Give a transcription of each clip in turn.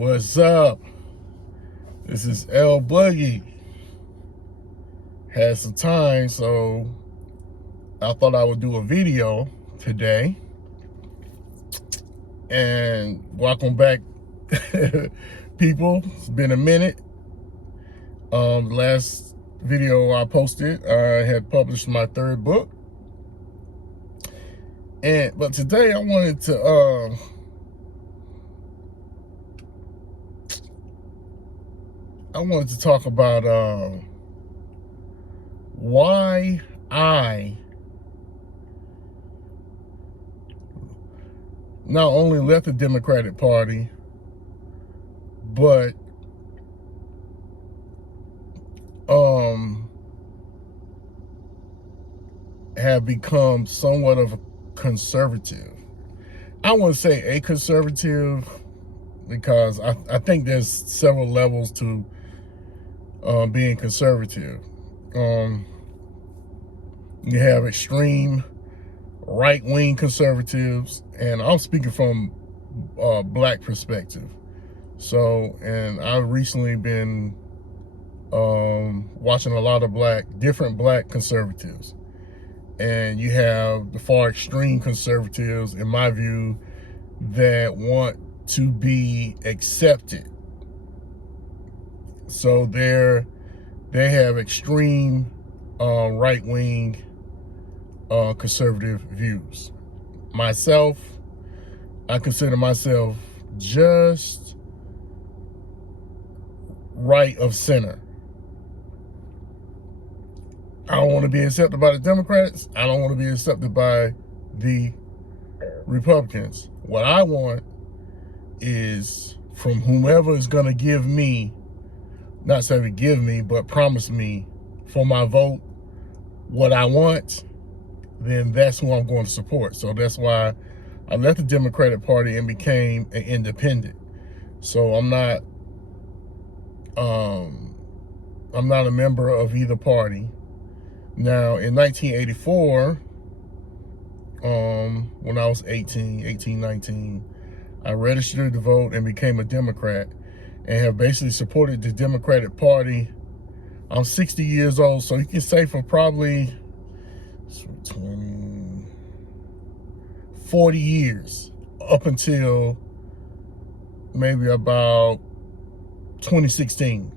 What's up? This is L Boogie. Had some time, so I thought I would do a video today. And welcome back, people. It's been a minute. Last video I posted, I had published my third book. But today I wanted to talk about why I not only left the Democratic Party, but have become somewhat of a conservative. I want to say a conservative because I think there's several levels to being conservative. You have extreme right-wing conservatives, and I'm speaking from black perspective. So, and I've recently been watching a lot of different black conservatives. And you have the far extreme conservatives, in my view, that want to be accepted. So they have extreme right-wing conservative views. Myself, I consider myself just right of center. I don't want to be accepted by the Democrats. I don't want to be accepted by the Republicans. What I want is from whomever is going to give me, not say give me, but promise me for my vote what I want, then that's who I'm going to support. So that's why I left the Democratic Party and became an independent. So I'm not a member of either party. Now, in 1984, when I was 19, I registered to vote and became a Democrat and have basically supported the Democratic Party. I'm 60 years old, so you can say for probably 40 years, up until maybe about 2016.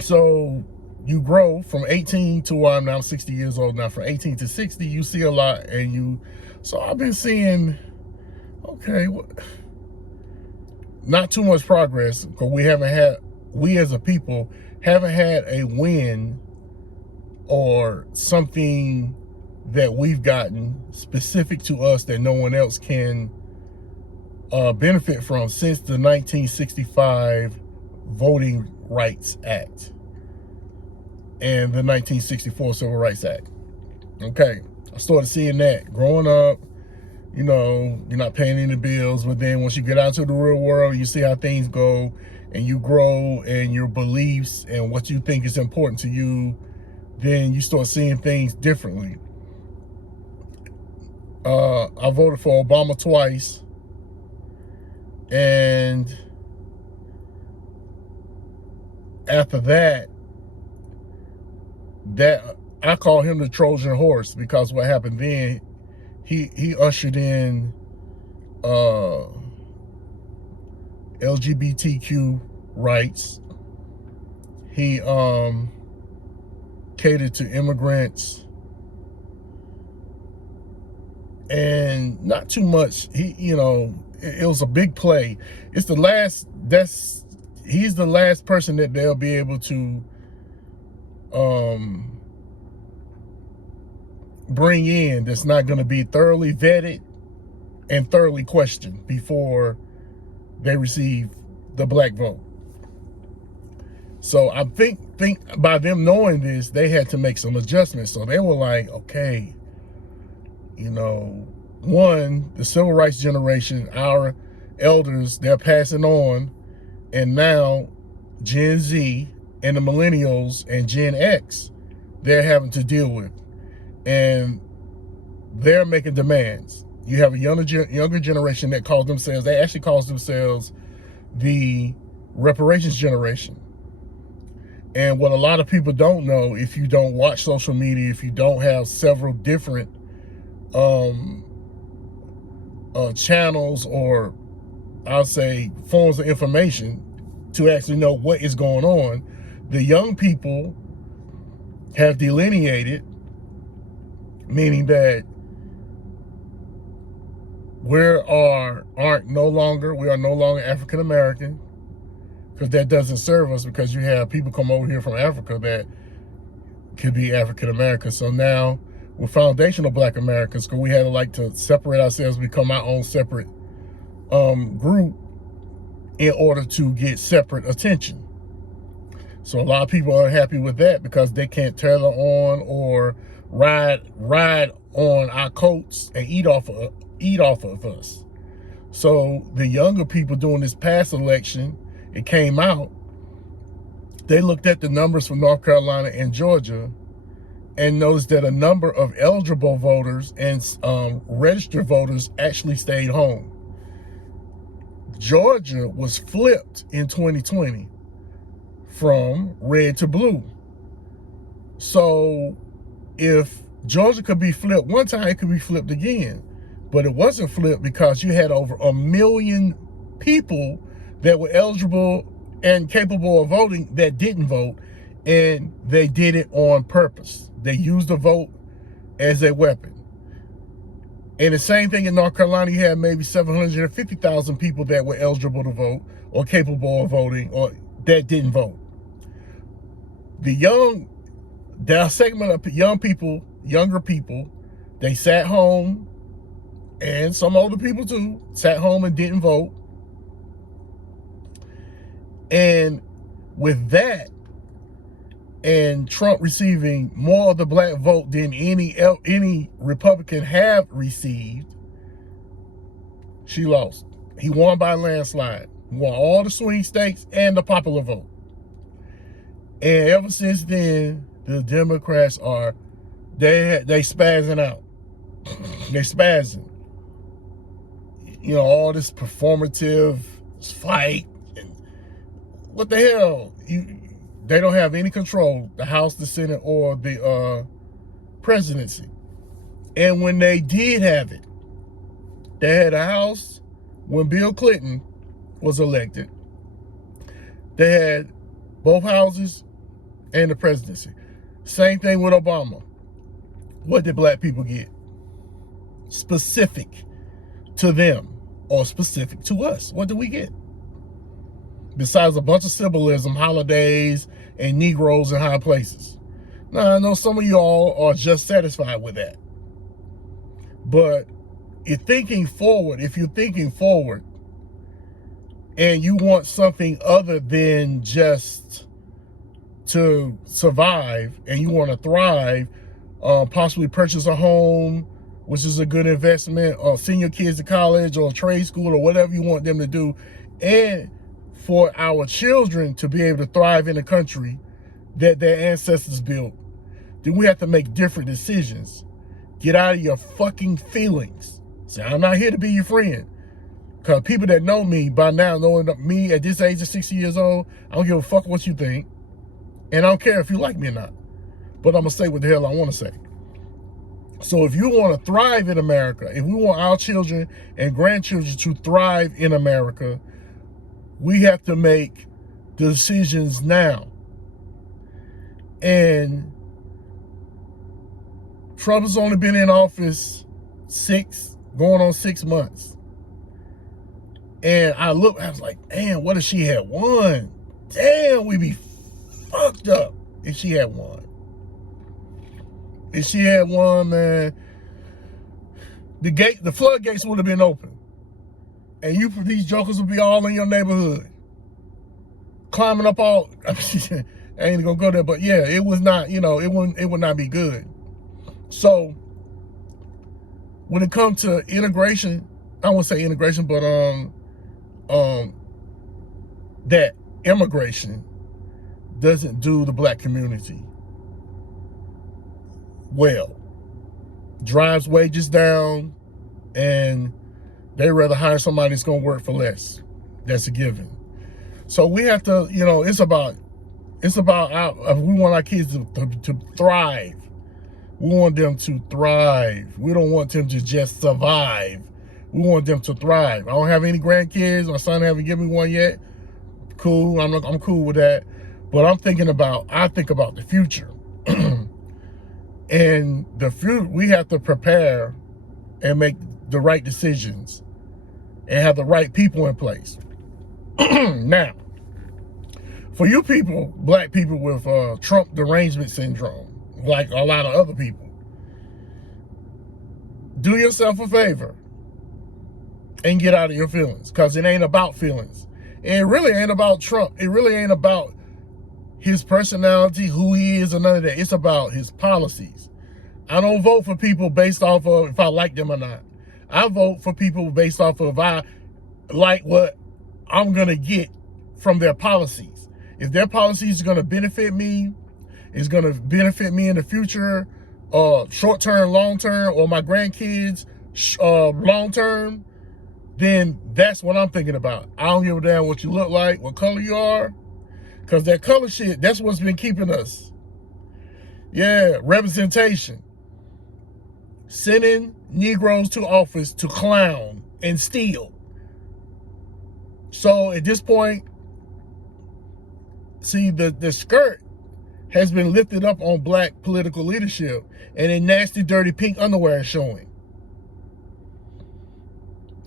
So you grow from 18 to I'm now 60 years old. Now from 18 to 60, you see a lot, so I've been seeing, okay, not too much progress, because we as a people haven't had a win or something that we've gotten specific to us that no one else can benefit from since the 1965 Voting Rights Act and the 1964 Civil Rights Act. Okay, I started seeing that growing up. You know, you're not paying any bills, but then once you get out to the real world, you see how things go, and you grow, and your beliefs and what you think is important to you, then you start seeing things differently. I voted for Obama twice, and after that I call him the Trojan horse, because what happened then, he ushered in LGBTQ rights. He catered to immigrants, and not too much. It was a big play. He's the last person that they'll be able to bring in that's not going to be thoroughly vetted and thoroughly questioned before they receive the black vote. So I think by them knowing this, they had to make some adjustments. So they were like, okay, one, the civil rights generation, our elders, they're passing on, and now Gen Z and the millennials and Gen X, they're having to deal with. And they're making demands. You have a younger generation that actually calls themselves the reparations generation. And what a lot of people don't know, if you don't watch social media, if you don't have several different channels, or I'll say forms of information to actually know what is going on, the young people have delineated, meaning that we are no longer African American, because that doesn't serve us, because you have people come over here from Africa that could be African American. So now we're foundational Black Americans, because we had to separate ourselves, become our own separate group in order to get separate attention. So a lot of people are unhappy with that, because they can't tether on or ride on our coats and eat off of us. So the younger people during this past election, it came out, they looked at the numbers from North Carolina and Georgia and noticed that a number of eligible voters and registered voters actually stayed home. Georgia was flipped in 2020 from red to blue. So if Georgia could be flipped one time, it could be flipped again. But it wasn't flipped, because you had over 1 million people that were eligible and capable of voting that didn't vote, and they did it on purpose. They used the vote as a weapon. And the same thing in North Carolina, you had maybe 750,000 people that were eligible to vote or capable of voting, or that didn't vote. That segment of younger people, they sat home, and some older people too, sat home and didn't vote. And with that, and Trump receiving more of the Black vote than any Republican have received, she lost. He won by a landslide. He won all the swing states and the popular vote. And ever since then, the Democrats they spazzing out. They spazzing. All this performative fight. And what the hell? They don't have any control, the House, the Senate, or the presidency. And when they did have it, they had a House when Bill Clinton was elected. They had both houses and the presidency. Same thing with Obama. What did Black people get? Specific to them, or specific to us. What did we get? Besides a bunch of symbolism, holidays, and Negroes in high places. Now, I know some of y'all are just satisfied with that. But if you're thinking forward, and you want something other than just to survive, and you want to thrive, possibly purchase a home, which is a good investment, or send your kids to college or trade school or whatever you want them to do, and for our children to be able to thrive in a country that their ancestors built, then we have to make different decisions. Get out of your fucking feelings. Say, I'm not here to be your friend. Because people that know me by now, knowing me at this age of 60 years old, I don't give a fuck what you think. And I don't care if you like me or not. But I'm going to say what the hell I want to say. So if you want to thrive in America, if we want our children and grandchildren to thrive in America, we have to make decisions now. And Trump has only been in office going on 6 months. And I was like, damn, what if she had won? Damn, we'd be fucked up if she had won. If she had won, man, the floodgates would have been open. And these jokers would be all in your neighborhood. Climbing up all, I ain't gonna go there, but yeah, it was not, it would not be good. So when it comes to integration, I won't say integration, but that immigration doesn't do the Black community well. Drives wages down and they rather hire somebody that's going to work for less. That's a given. So we have to, you know, it's about we want our kids to thrive. We want them to thrive. We don't want them to just survive. We want them to thrive. I don't have any grandkids. My son haven't given me one yet. Cool. I'm cool with that. But I think about the future. And the future, we have to prepare and make the right decisions and have the right people in place. Now, for you people, black people with Trump derangement syndrome, like a lot of other people, do yourself a favor and get out of your feelings, because it ain't about feelings. And it really ain't about Trump. It really ain't about his personality, who he is, or none of that. It's about his policies. I don't vote for people based off of if I like them or not. I vote for people based off of if I like what I'm going to get from their policies. If their policies are going to benefit me, it's going to benefit me in the future, short-term, long-term, or my grandkids long-term, then that's what I'm thinking about. I don't give a damn what you look like, what color you are, because that color shit, that's what's been keeping us. Yeah, representation. Sending Negroes to office to clown and steal. So at this point, see, the skirt has been lifted up on black political leadership, and then nasty, dirty pink underwear is showing.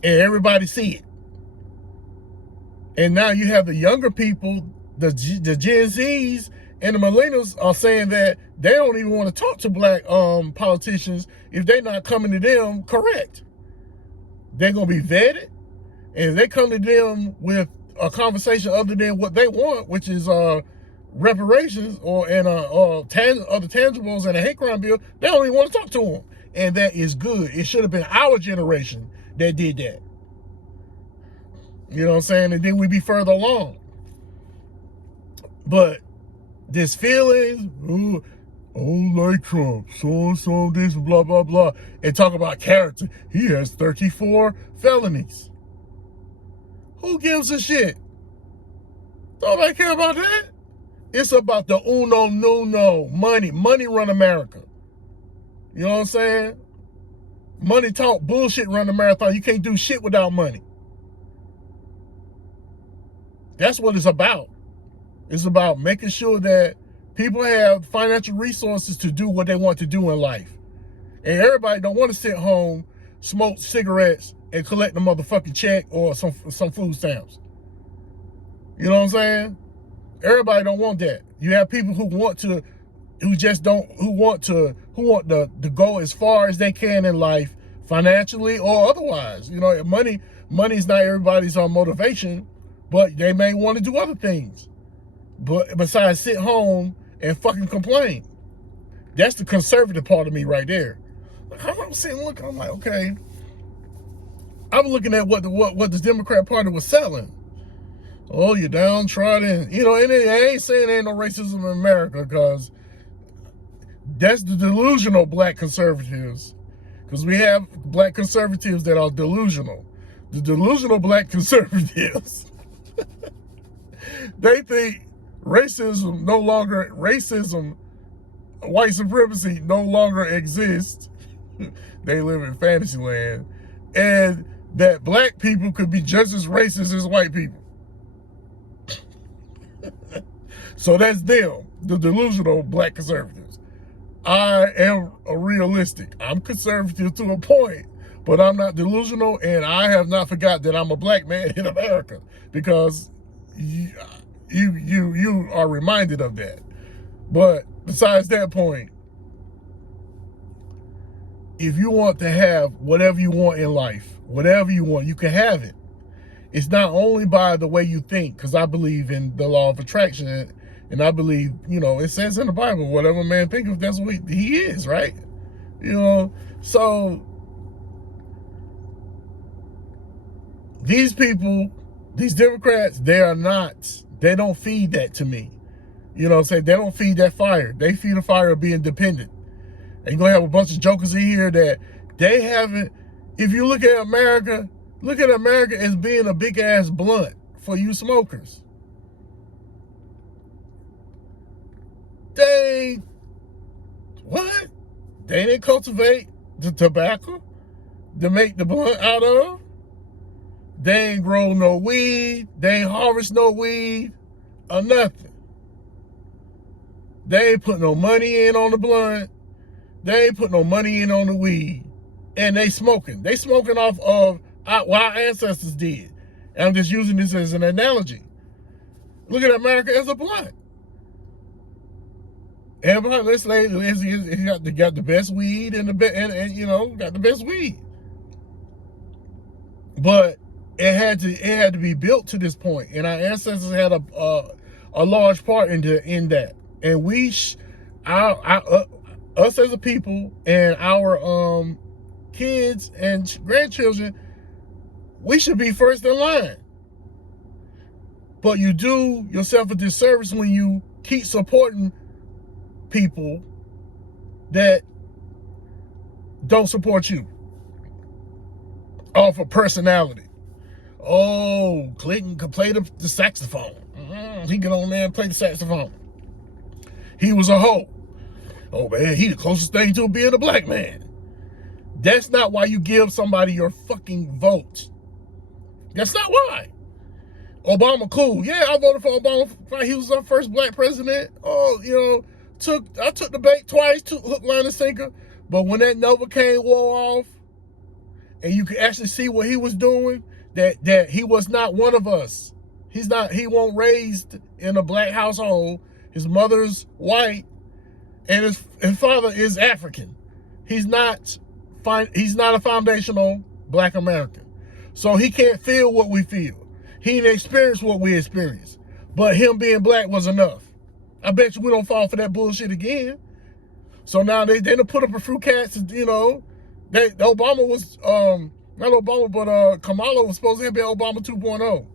And everybody see it. And now you have the younger people, the Gen Zs and the millennials are saying that they don't even want to talk to black politicians if they're not coming to them correct. They're going to be vetted. And if they come to them with a conversation other than what they want, which is reparations or other tangibles and a hate crime bill, they don't even want to talk to them. And that is good. It should have been our generation that did that. You know what I'm saying? And then we'd be further along. But this feelings, I don't like Trump, so this, blah, blah, blah, and talk about character. He has 34 felonies. Who gives a shit? Nobody care about that. It's about the uno, nuno, money. Money run America. You know what I'm saying? Money talk, bullshit run the marathon. You can't do shit without money. That's what it's about. It's about making sure that people have financial resources to do what they want to do in life. And everybody don't want to sit home, smoke cigarettes, and collect the motherfucking check or some food stamps. You know what I'm saying? Everybody don't want that. You have people who want to go as far as they can in life, financially or otherwise. You know, money is not everybody's motivation, but they may want to do other things. But besides sit home and fucking complain. That's the conservative part of me right there. I'm sitting looking, I'm like, okay. I'm looking at what the Democrat Party was selling. Oh, you're downtrodden. You know, and I ain't saying there ain't no racism in America, because that's the delusional black conservatives. Because we have black conservatives that are delusional. The delusional black conservatives, they think racism, white supremacy no longer exists. They live in fantasy land. And that black people could be just as racist as white people. So that's them, the delusional black conservatives. I am a realistic. I'm conservative to a point, but I'm not delusional, and I have not forgot that I'm a black man in America, because you are reminded of that. But besides that point, if you want to have whatever you want in life, whatever you want, you can have it. It's not only by the way you think, because I believe in the law of attraction, and I believe, you know, it says in the Bible, whatever man thinketh, that's what he is, right? You know, so these people, these Democrats, they don't feed that to me. You know what I'm saying? They don't feed that fire. They feed the fire of being dependent. And you're going to have a bunch of jokers in here that they haven't If you look at America as being a big ass blunt for you smokers. What? They didn't cultivate the tobacco to make the blunt out of. They ain't grow no weed. They ain't harvest no weed or nothing. They ain't put no money in on the blunt. They ain't put no money in on the weed. And they smoking. They smoking off of what our ancestors did. And I'm just using this as an analogy. Look at America as a blunt. Everybody, let's say, he got the best weed and got the best weed. But it had to be built to this point, and our ancestors had a large part in that. And us as a people and our kids and grandchildren, we should be first in line. But you do yourself a disservice when you keep supporting people that don't support you off of personality. Oh, Clinton could play the saxophone. He get on there and play the saxophone. He was a hoe. Oh man, he the closest thing to being a black man. That's not why you give somebody your fucking vote. That's not why. Obama cool. Yeah, I voted for Obama. He was our first black president. Oh, I took the bait twice, took hook, line, and sinker. But when that Novocaine wore off, and you could actually see what he was doing, that he was not one of us. He wasn't raised in a black household. His mother's white, and his father is African. He's not a foundational black American. So he can't feel what we feel. He didn't experience what we experience. But him being black was enough. I bet you we don't fall for that bullshit again. So now they done put up a few cats, Obama was, not Obama, but Kamala was supposed to be Obama 2.0.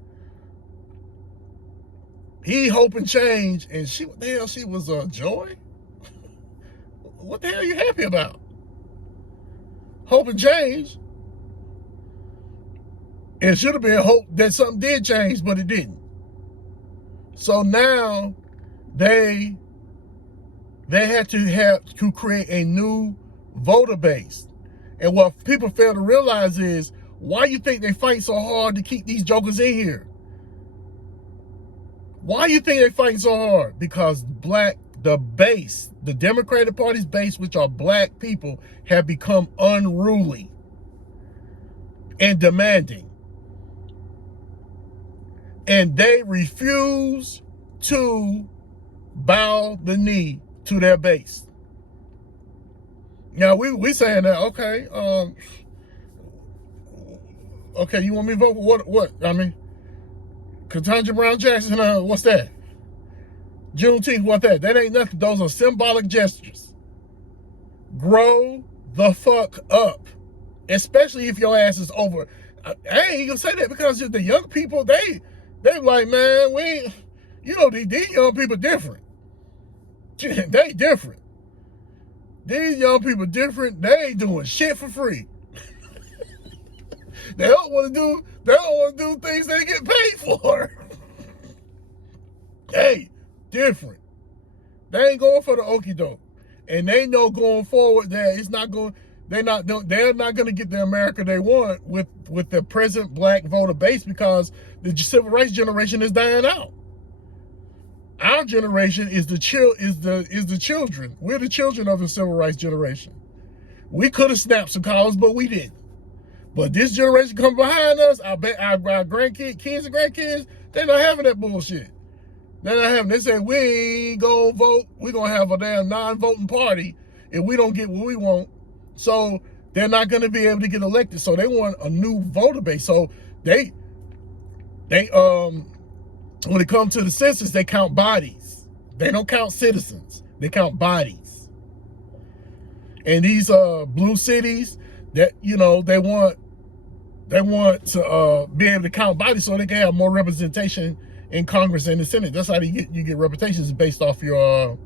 He hoping change, and what the hell, she was Joy? What the hell are you happy about? Hoping change. It should have been hope that something did change, but it didn't. So now they had to create a new voter base. And what people fail to realize is, why you think they fight so hard to keep these jokers in here? Why you think they fight so hard? Because the base, the Democratic Party's base, which are black people, have become unruly and demanding. And they refuse to bow the knee to their base. Now we saying that, okay, you want me to vote for what? I mean, Ketanji Brown Jackson, what's that? Juneteenth, what that? That ain't nothing. Those are symbolic gestures. Grow the fuck up. Especially if your ass is over. I ain't gonna say that because the young people, they like, man, these young people different. They different. These young people different. They ain't doing shit for free. They don't want to do things they get paid for. Hey, different. They ain't going for the okie doke. And they know going forward that they're not going to get the America they want with the present black voter base, because the civil rights generation is dying out. Our generation is the children. We're the children of the civil rights generation. We could have snapped some collars, but we didn't. But this generation coming behind us, I bet our kids and grandkids, they're not having that bullshit. They're not having. They say we ain't gonna vote. We're gonna have a damn non-voting party if we don't get what we want. So they're not gonna be able to get elected. So they want a new voter base. So they when it comes to the census, they count bodies. They don't count citizens. They count bodies. And these blue cities that they want to be able to count bodies so they can have more representation in Congress and the Senate. That's how you get representations based off your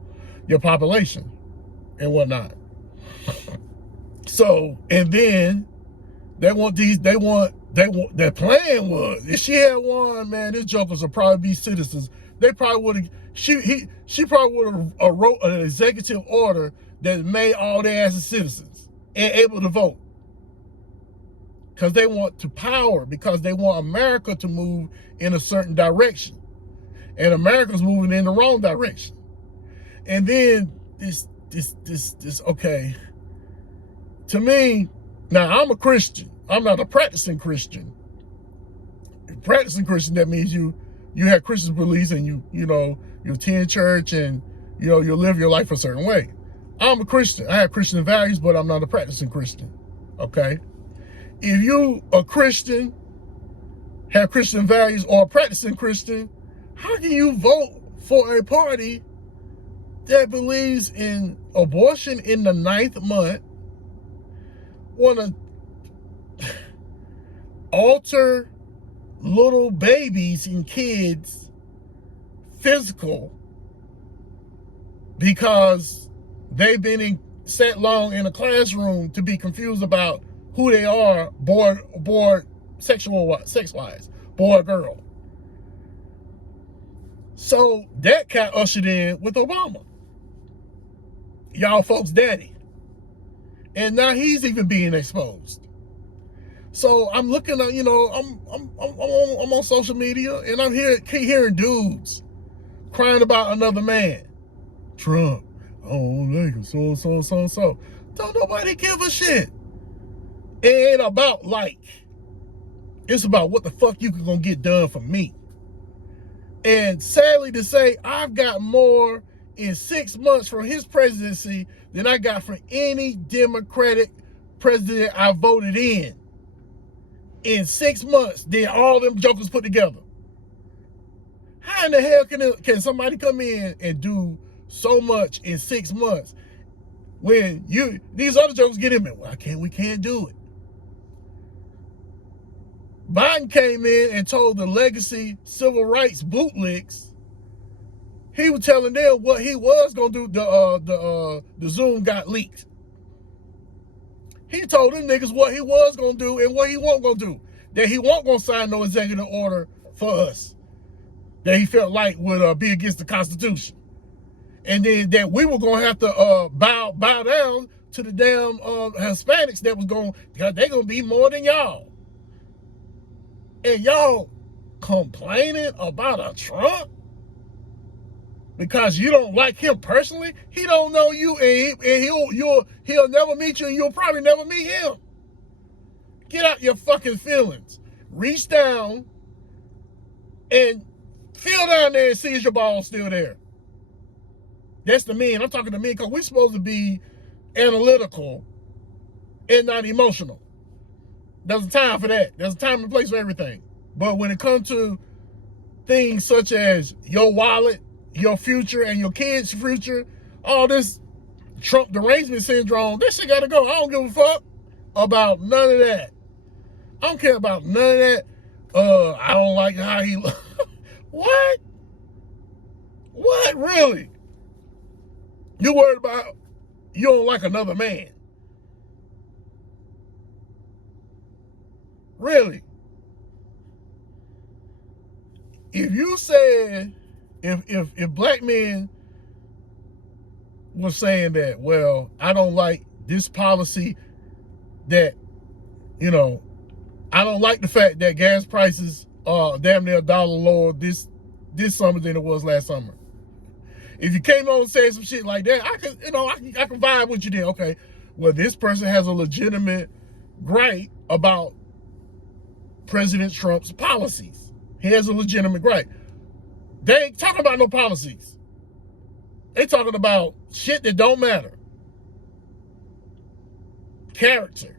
population and whatnot. So, and then Their plan was, if she had won, man, these jokers would probably be citizens. They probably would have, she probably would have wrote an executive order that made all their asses citizens and able to vote. Because they want to power, because they want America to move in a certain direction. And America's moving in the wrong direction. And then this, okay. To me, now I'm a Christian. I'm not a practicing Christian. Practicing Christian, that means you have Christian beliefs and you attend church and you live your life a certain way. I'm a Christian. I have Christian values, but I'm not a practicing Christian. Okay? If you a Christian, have Christian values, or a practicing Christian, how can you vote for a party that believes in abortion in the 9th month, want to alter little babies and kids physical because they've been sat long in a classroom to be confused about who they are, boy, sex-wise, boy or girl. So that got ushered in with Obama, y'all folks' daddy, and now he's even being exposed. So I'm looking at, I'm on social media and I'm hearing dudes crying about another man. Trump, I don't like him, so. Don't nobody give a shit. It ain't about like. It's about what the fuck you gonna get done for me. And sadly to say, I've got more in 6 months from his presidency than I got from any Democratic president I voted in 6 months than all them jokers put together. How in the hell can somebody come in and do so much in 6 months when these other jokers get in there? Well, we can't do it. Biden came in and told the legacy civil rights bootlicks, he was telling them what he was gonna do. The Zoom got leaked. He told them niggas what he was gonna do and what he wasn't gonna do. That he wasn't gonna sign no executive order for us that he felt like would be against the Constitution, and then that we were gonna have to bow down to the damn Hispanics that was because they gonna be more than y'all. And y'all complaining about a Trump because you don't like him personally. He don't know you, and he'll never meet you, and you'll probably never meet him. Get out your fucking feelings. Reach down and feel down there and see if your ball's still there. That's the men. I'm talking to men because we're supposed to be analytical and not emotional. There's a time for that. There's a time and place for everything. But when it comes to things such as your wallet, your future, and your kids' future, all this Trump derangement syndrome, this shit gotta go. I don't give a fuck about none of that. I don't care about none of that. I don't like how he What? What, really? You worried about you don't like another man? Really? If you said, if black men were saying that, well, I don't like this policy that, I don't like the fact that gas prices are damn near $1 lower this summer than it was last summer. If you came on and said some shit like that, I can vibe with you then. Okay, well, this person has a legitimate gripe about President Trump's policies. He has a legitimate gripe. They ain't talking about no policies. They talking about shit that don't matter. Character.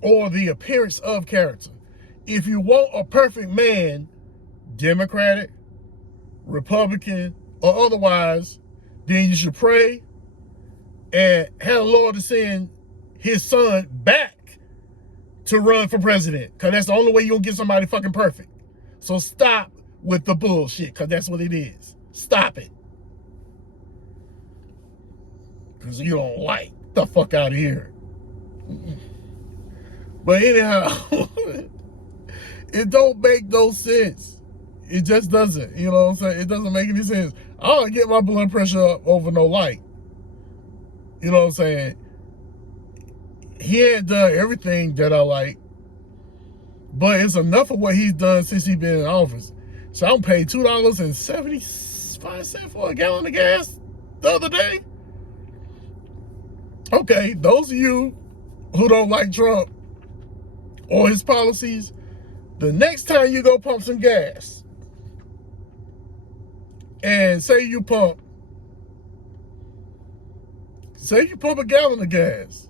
Or the appearance of character. If you want a perfect man, Democratic, Republican, or otherwise, then you should pray and have the Lord to send his son back to run for president, because that's the only way you'll get somebody fucking perfect. So stop with the bullshit, because that's what it is. Stop it. Because you don't like the fuck out of here. But anyhow, it don't make no sense. It just doesn't. You know what I'm saying? It doesn't make any sense. I don't get my blood pressure up over no light. You know what I'm saying? He ain't done everything that I like, but it's enough of what he's done since he's been in office. So I'm paid $2.75 for a gallon of gas the other day. Okay, those of you who don't like Trump or his policies, the next time you go pump some gas, and say you pump a gallon of gas,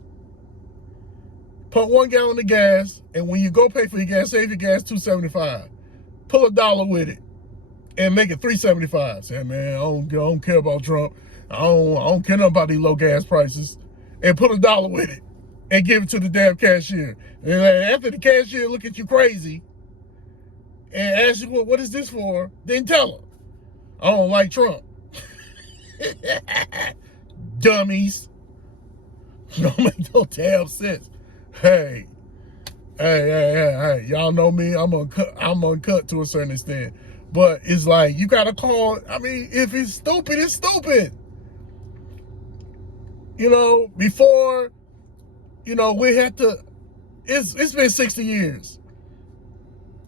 pump 1 gallon of gas, and when you go pay for your gas, save your gas $2.75. Pull $1 with it and make it $3.75. Say, man, I don't care about Trump. I don't care nothing about these low gas prices. And put $1 with it and give it to the damn cashier. And after the cashier look at you crazy and ask you, what is this for? Then tell her, I don't like Trump. Dummies. Don't make no damn sense. Hey, y'all know me. I'm uncut to a certain extent. But it's like, you gotta call, I mean, if it's stupid, it's stupid. You know, before, you know, we had to, it's been 60 years.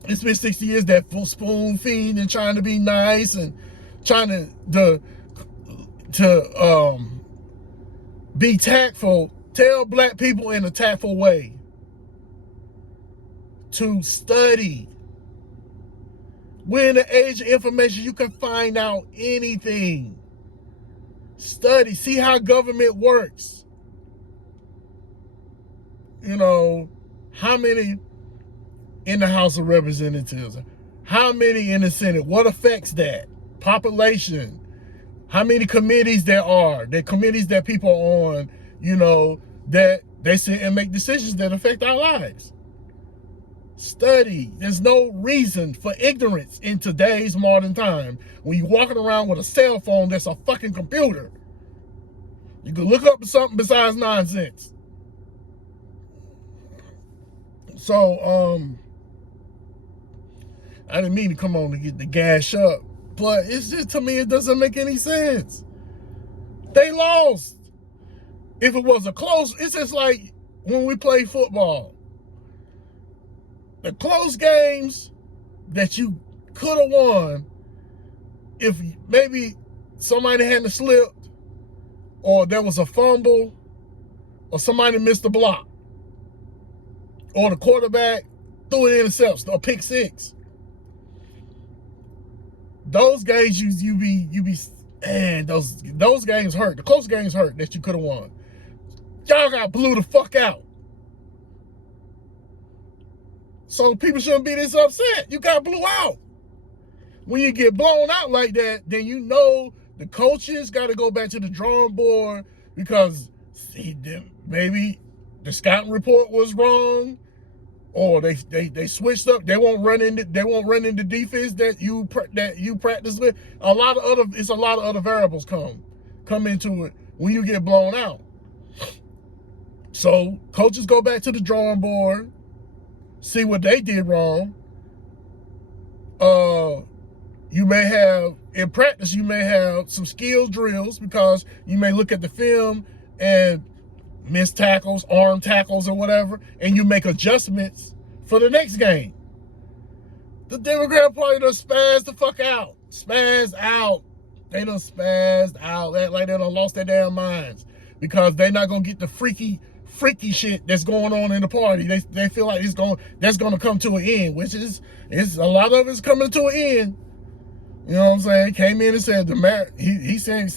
It's been 60 years that spoon feeding and trying to be nice and trying to be tactful. Tell black people in a tactful way to study. We're in the age of information. You can find out anything. Study, see how government works. You know, how many in the House of Representatives? How many in the Senate? What affects that? Population. How many committees there are? The committees that people are on, you know, that they sit and make decisions that affect our lives. Study. There's no reason for ignorance in today's modern time when you're walking around with a cell phone that's a fucking computer. You can look up something besides nonsense. So, I didn't mean to come on to get the gash up, but it's just, to me, it doesn't make any sense. They lost. If it was a close, it's just like when we play football. The close games that you could have won, if maybe somebody hadn't slipped, or there was a fumble, or somebody missed a block, or the quarterback threw an interception, or pick six. Those games you be man, those games hurt. The close games hurt that you could have won. Y'all got blew the fuck out. So people shouldn't be this upset. You got blew out. When you get blown out like that, then you know the coaches got to go back to the drawing board because maybe the scouting report was wrong, or they switched up. They won't run into defense that you practice with. It's a lot of other variables come into it when you get blown out. So coaches go back to the drawing board, see what they did wrong. You may have, in practice, you may have some skill drills because you may look at the film and miss tackles, arm tackles or whatever, and you make adjustments for the next game. The Democrat Party done spazzed the fuck out. Spazzed out. They done spazzed out. Like they done lost their damn minds because they're not going to get the freaky shit that's going on in the party. They feel like that's gonna come to an end, which is a lot of it's coming to an end. You know what I'm saying? Came in and said the mayor, he saying